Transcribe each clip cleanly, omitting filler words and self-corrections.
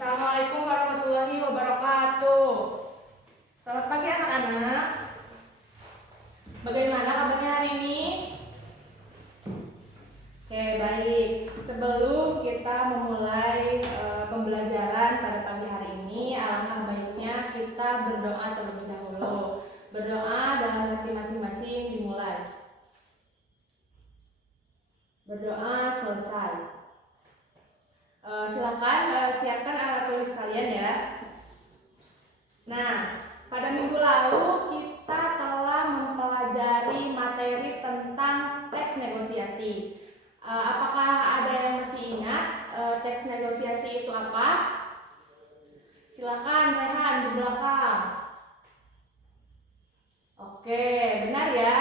Assalamualaikum warahmatullahi wabarakatuh. Selamat pagi anak-anak. Bagaimana kabarnya hari ini? Oke, baik. Sebelum kita memulai pembelajaran pada pagi hari ini, alangkah baiknya kita berdoa terlebih dahulu. Berdoa dalam hati masing-masing dimulai. Berdoa selesai. Silakan siapkan alat tulis kalian ya. Nah, pada minggu lalu kita telah mempelajari materi tentang teks negosiasi. Apakah ada yang masih ingat teks negosiasi itu apa? Silakan Rehan di belakang. Oke, benar ya.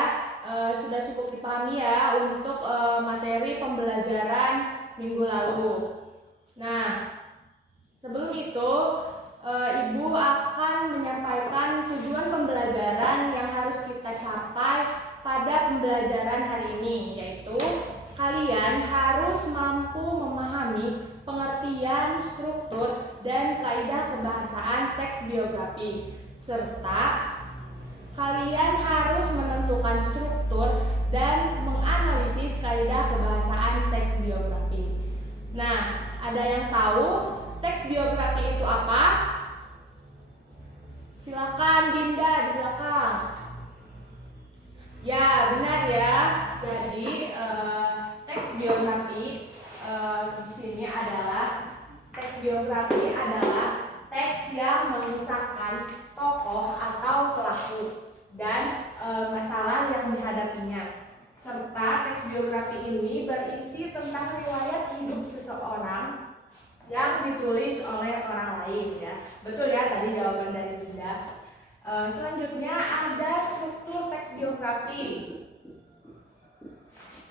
Sudah cukup dipahami ya untuk materi pembelajaran minggu lalu. Nah, sebelum itu Ibu akan menyampaikan tujuan pembelajaran yang harus kita capai pada pembelajaran hari ini, yaitu kalian harus mampu memahami pengertian, struktur, dan kaidah kebahasaan teks biografi, serta kalian harus menentukan struktur dan menganalisis kaidah kebahasaan teks biografi. Nah, ada yang tahu teks biografi itu apa? Silakan Dinda di belakang. Ya, benar ya. Jadi teks biografi di sini adalah teks yang mengisahkan tokoh atau pelaku dan masalah yang dihadapinya. Serta teks biografi ini berisi tentang riwayat hidup seseorang yang ditulis oleh orang lain ya. Betul ya tadi jawaban dari Dinda. Selanjutnya ada struktur teks biografi.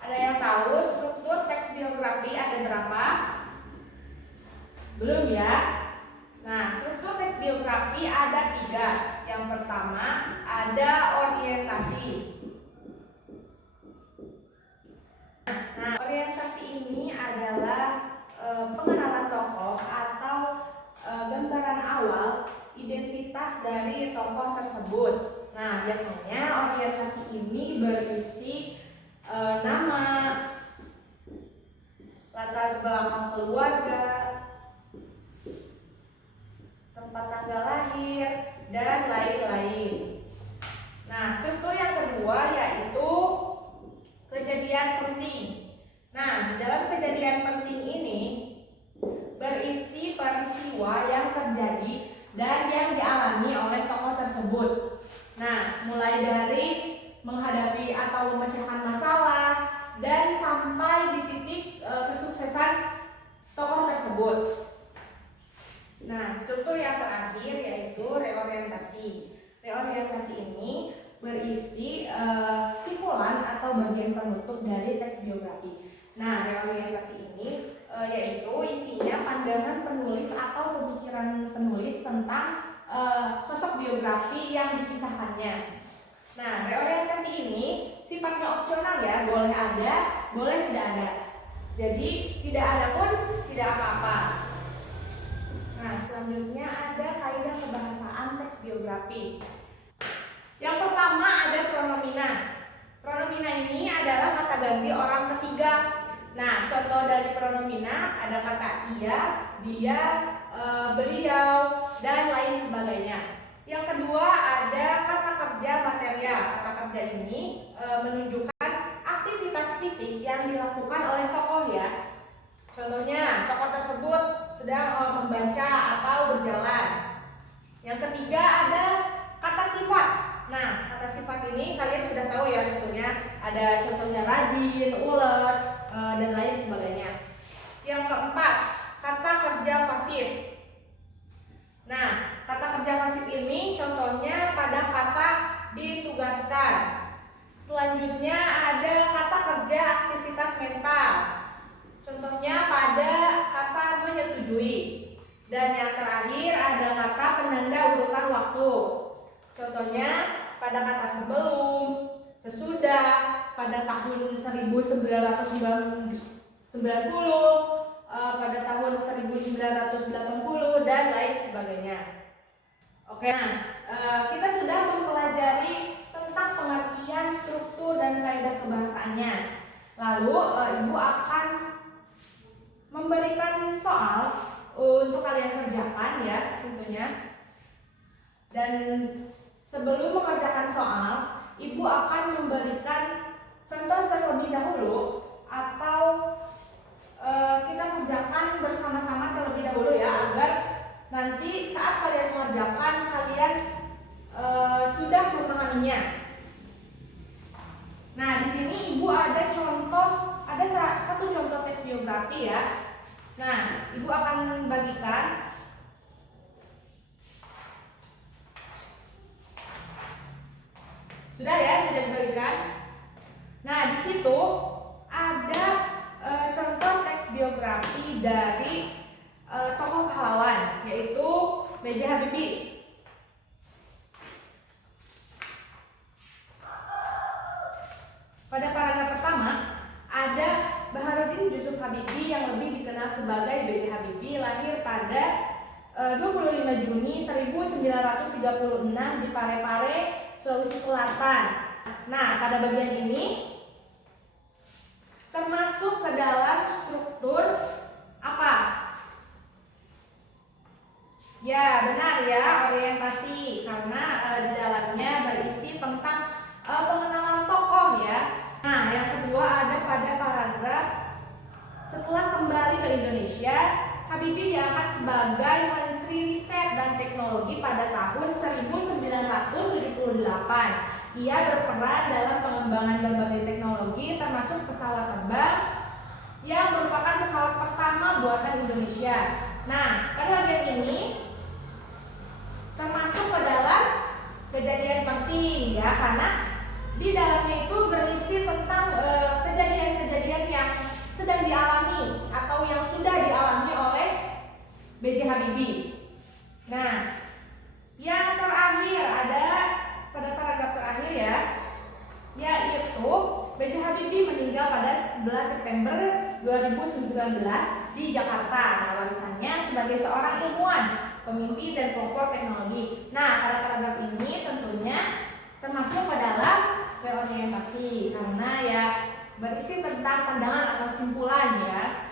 Ada yang tahu struktur teks biografi ada berapa? Belum ya? Nah, struktur teks biografi ada 3. Yang pertama ada orientasi. Nah, orientasi ini adalah pengenalan tokoh atau gambaran awal identitas dari tokoh tersebut. Nah, biasanya orientasi ini berisi nama, latar belakang keluarga, tempat tanggal lahir, dan lain-lain. Nah, struktur yang kedua yaitu kejadian penting. Nah, di dalam kejadian penting ini berisi peristiwa yang terjadi dan yang dialami oleh tokoh tersebut. Nah, mulai dari menghadapi atau memecahkan masalah dan sampai di titik kesuksesan tokoh tersebut. Nah, struktur yang terakhir yaitu reorientasi. Reorientasi ini berisi simpulan atau bagian penutup dari teks biografi. Nah, reorientasi ini yaitu isinya pandangan penulis atau pemikiran penulis tentang sosok biografi yang dikisahkannya. Nah, reorientasi ini sifatnya opsional ya, boleh ada, boleh tidak ada. Jadi tidak ada pun tidak apa-apa. Nah, selanjutnya ada kaidah kebahasaan teks biografi. Yang pertama ada pronomina. Pronomina ini adalah kata ganti orang ketiga. Nah, contoh dari pronomina ada kata ia, dia, beliau, dan lain sebagainya. Yang kedua ada kata kerja material. Kata kerja ini menunjukkan aktivitas fisik yang dilakukan oleh tokoh ya. Contohnya, tokoh tersebut sedang membaca atau berjalan. Yang ketiga ada kata sifat. Nah, kata sifat ini kalian sudah tahu ya tentunya. Ada contohnya rajin, ulet, dan lain sebagainya. Yang keempat, kata kerja pasif. Nah, kata kerja pasif ini contohnya pada kata ditugaskan. Selanjutnya ada kata kerja aktivitas mental. Contohnya pada kata menyetujui. Dan yang terakhir ada kata penanda urutan waktu. Contohnya pada kata sebelum, sesudah, pada tahun 1990, pada tahun 1980 dan lain sebagainya. Oke, nah kita sudah mempelajari tentang pengertian, struktur, dan kaidah kebahasaannya. Lalu Ibu akan memberikan soal untuk kalian kerjakan ya tentunya. Dan sebelum mengerjakan soal, Ibu akan memberikan contoh terlebih dahulu atau kita kerjakan bersama-sama terlebih dahulu ya, agar nanti saat kalian mengerjakan kalian sudah memahaminya. Nah, di sini Ibu ada satu contoh tes biografi ya. Nah, Ibu akan bagikan. Sudah ya, sudah dibagikan. Nah, di situ ada contoh teks biografi dari tokoh pahlawan, yaitu B.J. Habibie. Pada paragraf pertama ada Baharudin Yusuf Habibie yang lebih dikenal sebagai B.J. Habibie, lahir pada 25 Juni 1936 di Parepare, Sulawesi Selatan. Nah, pada bagian ini termasuk ke dalam struktur apa? Ya, benar ya, orientasi, karena di dalamnya berisi tentang pengenalan tokoh ya. Nah, yang kedua ada pada paragraf setelah kembali ke Indonesia, Habibie diangkat sebagai Menteri Riset dan Teknologi pada tahun 1978. Ia berperan dalam pengembangan berbagai teknologi termasuk pesawat terbang yang merupakan pesawat pertama buatan Indonesia. Nah, pada bagian ini termasuk ke dalam kejadian penting ya, karena di dalamnya itu berisi tentang kejadian-kejadian yang sedang dialami atau yang sudah dialami oleh B.J. Habibie. Nah, yang terakhir ada pada paragraf terakhir ya, yaitu B.J. Habibie meninggal pada 11 September 2019 di Jakarta. Nah, warisannya sebagai seorang ilmuwan, pemimpi dan pelopor teknologi. Nah, pada paragraf ini tentunya termasuk ke dalam reorientasi, karena ya berisi tentang pandangan atau kesimpulan ya.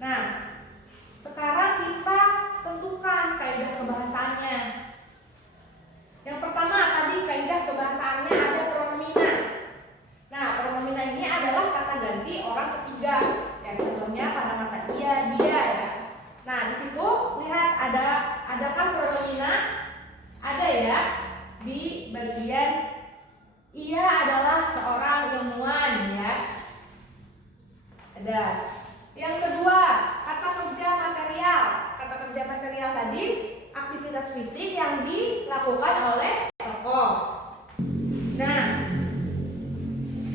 Nah, sekarang kita tentukan kaidah kebahasaannya. Yang pertama tadi kaidah kebahasaannya ada pronomina. Nah, pronomina ini adalah kata ganti orang ketiga. Ya, contohnya pada kata ia, dia ya. Nah, di situ lihat adakah pronomina? Ada ya. Di bagian ia adalah seorang ilmuwan ya. Ada. Yang kedua, kata kerja material. Kata kerja material tadi aktivitas fisik yang dilakukan oleh tokoh. Nah,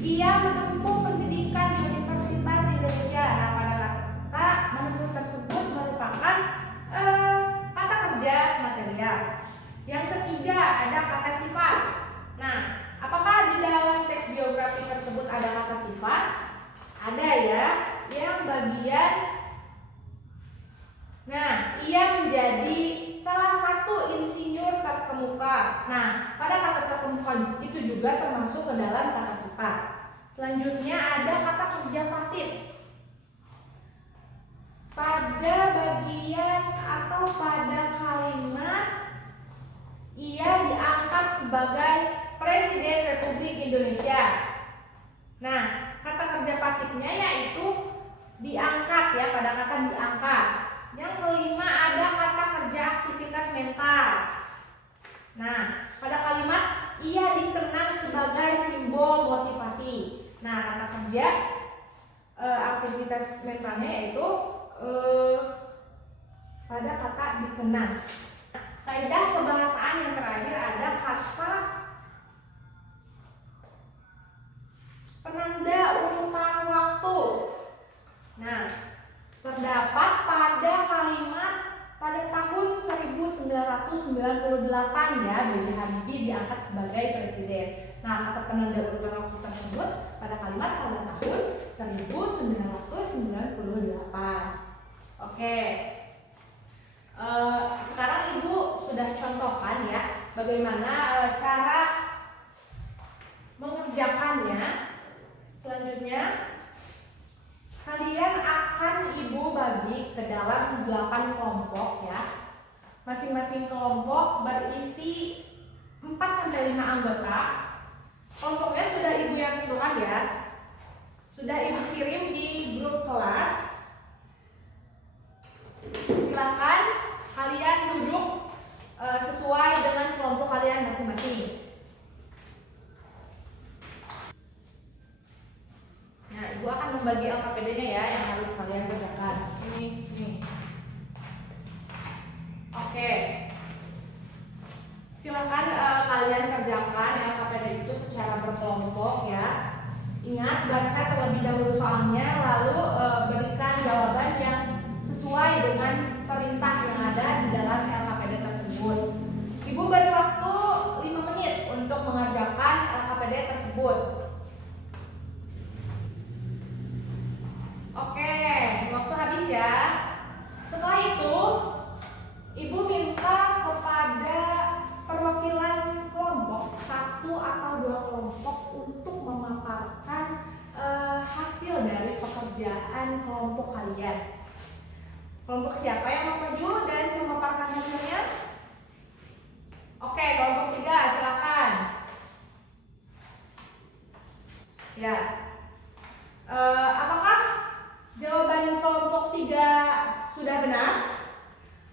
ia menempuh pendidikan di Universitas Indonesia. Nah, pada kata menempuh tersebut merupakan kata kerja material. Yang ketiga ada kata sifat. Nah, apakah di dalam teks biografi tersebut ada kata sifat? Ada ya, yang bagian. Nah, ia menjadi salah satu insinyur terkemuka. Nah, pada kata terkemuka itu juga termasuk ke dalam kata sifat. Selanjutnya ada kata kerja fasid. Pada bagian atau pada kalimat ia diangkat sebagai Presiden Republik Indonesia. Nah, kata kerja pasifnya yaitu diangkat ya, pada kata diangkat. Yang kelima ada kata kerja aktivitas mental. Nah, pada kalimat ia dikenang sebagai simbol motivasi. Nah, kata kerja aktivitas mentalnya yaitu pada kata dikenang. Kaidah kebahasaan yang terakhir ada kata penanda urutan waktu. Nah, terdapat pada kalimat pada tahun 1998 ya, B.J. Habibie diangkat sebagai presiden. Nah, kata penanda urutan waktu tersebut pada kalimat pada tahun 1998. Oke. Sekarang Ibu sudah contohkan ya bagaimana cara mengerjakannya. Selanjutnya kalian akan Ibu bagi ke dalam 8 kelompok ya. Masing-masing kelompok berisi 4-5 anggota. Kelompoknya sudah Ibu yang tentukan ya. Sudah Ibu kirim di grup kelas. Silakan kalian duduk sesuai dengan kelompok kalian masing-masing. Nah, Ibu akan membagi LKPD-nya ya yang harus kalian kerjakan. Ini. Oke. Silakan kalian kerjakan LKPD itu secara berkelompok ya. Ingat baca terlebih dahulu soalnya, lalu berikan jawaban yang sesuai dengan perintah yang ada di dalam LKPD tersebut. Ibu beri waktu 5 menit untuk mengerjakan LKPD tersebut. Oke, waktu habis ya. Setelah itu, Ibu minta kepada perwakilan kelompok 1 atau 2 kelompok untuk memaparkan hasil dari pekerjaan kelompok kalian. Kelompok siapa yang mau maju dan memaparkan hasilnya? Oke, kelompok 3 silakan. Ya. Apakah jawaban kelompok 3 sudah benar?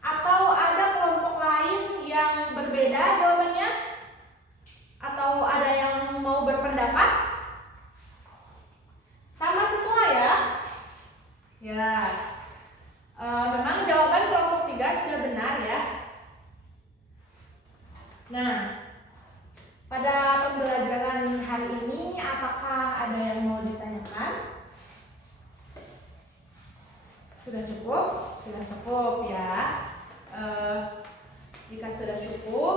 Atau ada kelompok lain yang berbeda jawabannya? Atau ada yang mau berpendapat? Sama semua ya? Ya. Memang jawaban kelompok 3 sudah benar ya. Nah, pada pembelajaran hari ini apakah ada yang mau ditanyakan? Sudah cukup? Sudah cukup ya. Jika sudah cukup,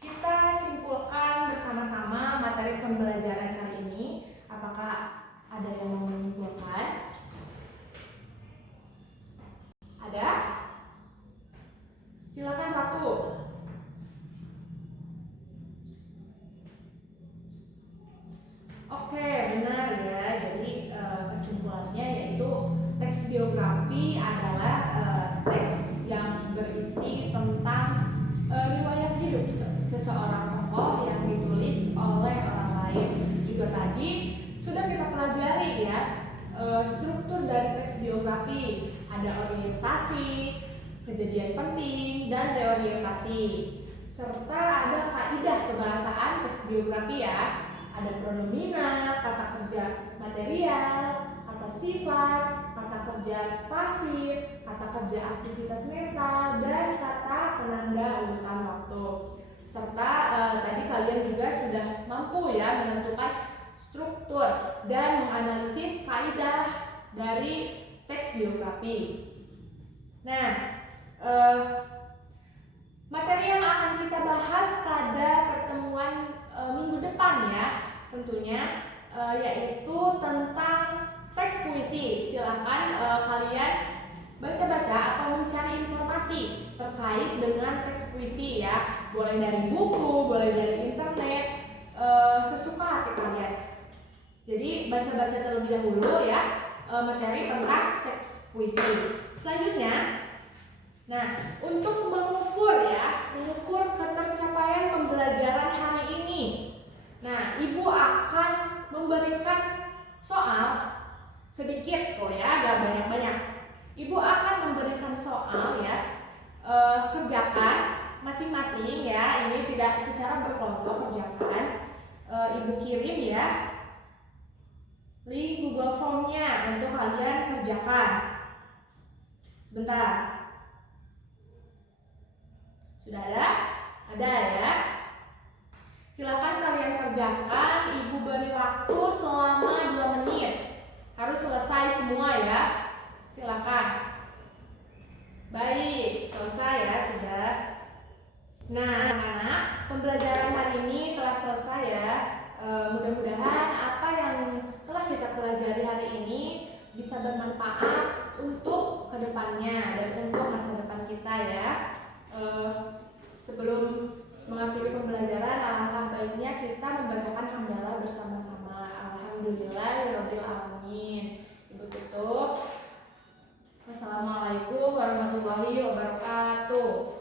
kita simpulkan bersama-sama materi pembelajaran kali ini. Apakah ada yang mau menyimpulkan? Ada? Silakan satu. Oke, benar ya. Jadi kesimpulannya yaitu teks biografi adalah teks yang berisi tentang riwayat hidup seseorang tokoh yang ditulis oleh orang lain. Juga tadi sudah kita pelajari ya struktur dari teks biografi. Ada orientasi, kejadian penting, dan reorientasi. Serta ada kaidah kebahasaan teks biografi ya. Ada pronomina, kata kerja material, kata sifat, kata kerja pasif, kata kerja aktivitas mental, dan kata penanda urutan waktu. Serta tadi kalian juga sudah mampu ya menentukan struktur dan menganalisis kaidah dari teks biografi. Nah, materi yang akan kita bahas pada pertemuan minggu depan ya, tentunya yaitu tentang teks puisi. Silahkan kalian baca-baca atau mencari informasi terkait dengan teks puisi ya. Boleh dari buku, boleh dari internet, sesuka hati kalian. Jadi baca-baca terlebih dahulu ya materi tentang teks puisi. Selanjutnya, nah untuk mengukur ketercapaian pembelajaran hari ini, nah Ibu akan memberikan soal sedikit kok ya, gak banyak-banyak. Ibu akan memberikan soal ya, kerjakan masing-masing ya. Ini tidak secara berkelompok, kerjakan. Ibu kirim ya link Google Form-nya untuk kalian kerjakan. Sebentar. Sudah ada? Ada ya. Silakan kalian kerjakan. Ibu beri waktu selama 2 menit. Harus selesai semua ya. Silakan. Baik, selesai ya sudah. Nah, anak-anak, pembelajaran hari ini telah selesai ya. Mudah-mudahan apa yang telah kita pelajari hari ini bisa bisa bermanfaat untuk kedepannya dan untuk masa depan kita ya. Sebelum mengakhiri pembelajaran, alangkah baiknya kita membacakan hamdalah bersama-sama. Alhamdulillahirabbil alamin. Ibu tutup. Wassalamualaikum warahmatullahi wabarakatuh.